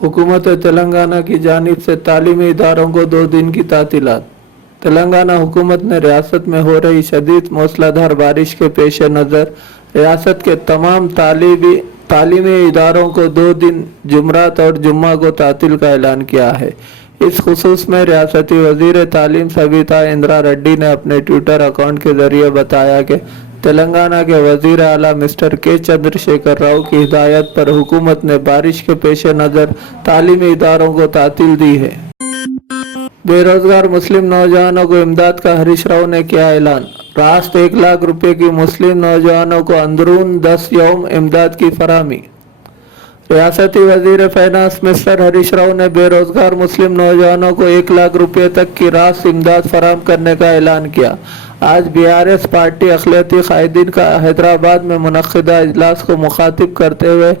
हुकूमत तेलंगाना की जानिब से तालीमी इदारों को 2 दिन की तातीलात। तेलंगाना हुकूमत ने रियासत में हो रही शदीद मूसलाधार बारिश के पेश नज़र रियासत के तमाम तालीमी इदारों को 2 दिन जुमरात और जुम्मा को तातील का ऐलान किया है। इस खुसूस में रियासती वजीर तालीम सविता इंदिरा रेड्डी ने अपने ट्विटर अकाउंट के जरिए बताया कि तेलंगाना के वजीर आला मिस्टर के चंद्रशेखर राव की हिदायत पर हुकूमत ने बारिश के पेश नज़र तालीमी इदारों को तातील दी है। बेरोजगार मुस्लिम नौजवानों को इमदाद का हरीश राव ने किया ऐलान। रास्त 1 लाख रुपए की मुस्लिम नौजवानों को अंदरून 10 यौम इमदाद की फराहमी। रियासती वजीर फाइनेंस मिस्टर हरीश राव ने बेरोजगार मुस्लिम नौजवानों को 1 लाख रुपए तक की रास्त इमदाद फराहम करने का ऐलान किया। आज बीआरएस पार्टी अखिलती कायदीन का हैदराबाद में मुनक्किदा इजलास को मुखातिब करते हुए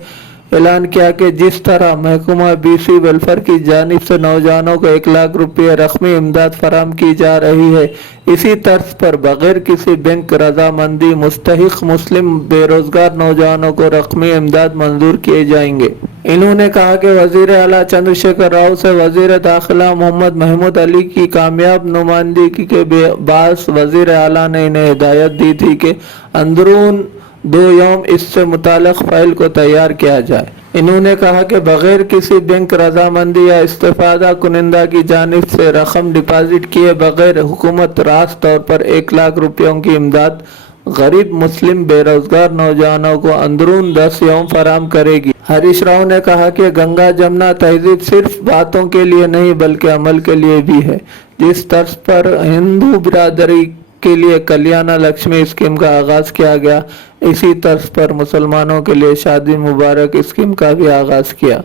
ऐलान किया कि जिस तरह महकमा बीसी वेलफेयर की जानिब से नौजवानों को 1 लाख रुपये रकमी इमदाद फराहम की जा रही है, इसी तर्ज पर बगैर किसी बैंक रजामंदी मुस्तहिक मुस्लिम बेरोजगार नौजवानों को रकमी इमदाद मंजूर किए जाएंगे। इन्होंने कहा कि वजीर आला चंद्रशेखर राव से वजीर दाखिला मोहम्मद महमूद अली की कामयाब नुमाइंदगी के बायस वजीर आला ने इन्हें हिदायत दी थी कि अंदरून 2 यौम इससे मुताल्लिक फाइल को तैयार किया जाए। इन्होंने कहा कि बगैर किसी बैंक रजामंदी या इस्तेफादा कुनिंदा की जानिब से रकम डिपॉजिट किए बगैर हुकूमत रास्त तौर पर 1 लाख रुपयों की इमदाद गरीब मुस्लिम बेरोजगार नौजवानों को अंदरून 10 यौम फराहम करेगी। हरीश राव ने कहा कि गंगा जमुना तहजीब सिर्फ बातों के लिए नहीं बल्कि अमल के लिए भी है। जिस तर्ज पर हिंदू बिरादरी के लिए कल्याण लक्ष्मी स्कीम का आगाज किया गया, इसी तर्ज पर मुसलमानों के लिए शादी मुबारक स्कीम का भी आगाज किया।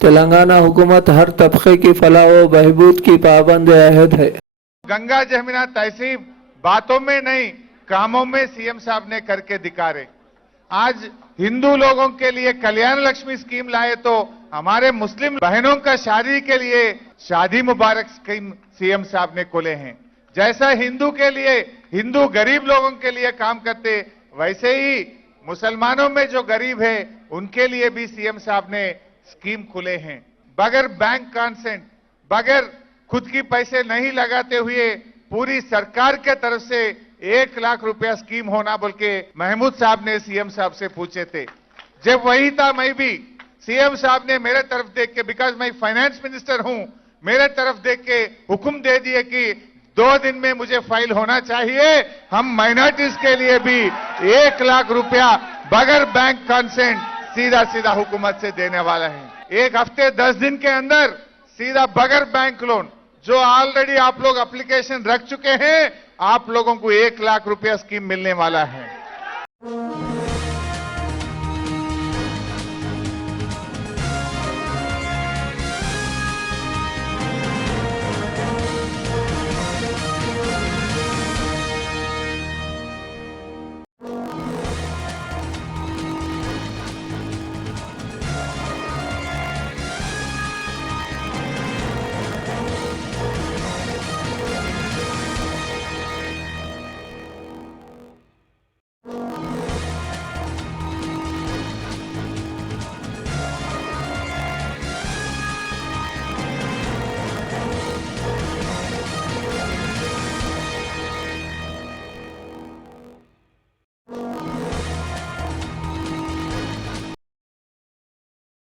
तेलंगाना हुकूमत हर तबके की फलाह व बहबूद की पाबंद अहद है। गंगा जमुना तहसीब बातों में नहीं कामों में सीएम साहब ने करके दिखा रहे। आज हिंदू लोगों के लिए कल्याण लक्ष्मी स्कीम लाए तो हमारे मुस्लिम बहनों का शादी के लिए शादी मुबारक स्कीम सीएम साहब ने खोले हैं। जैसा हिंदू के लिए हिंदू गरीब लोगों के लिए काम करते, वैसे ही मुसलमानों में जो गरीब है उनके लिए भी सीएम साहब ने स्कीम खुले हैं। बगैर बैंक कंसेंट, बगैर खुद की पैसे नहीं लगाते हुए पूरी सरकार के तरफ से 1 लाख रुपया स्कीम होना बोल के महमूद साहब ने सीएम साहब से पूछे थे। जब वही था मैं भी सीएम साहब ने मेरे तरफ देख के, बिकॉज मैं फाइनेंस मिनिस्टर हूं, मेरे तरफ देख के हुक्म दे दिए कि 2 दिन में मुझे फाइल होना चाहिए। हम माइनॉरिटीज के लिए भी 1 लाख रुपया बगैर बैंक कंसेंट सीधा सीधा हुकूमत से देने वाला है। 1 हफ्ते 10 दिन के अंदर सीधा बगैर बैंक लोन, जो ऑलरेडी आप लोग एप्लीकेशन रख चुके हैं, आप लोगों को 1 लाख रुपया स्कीम मिलने वाला है।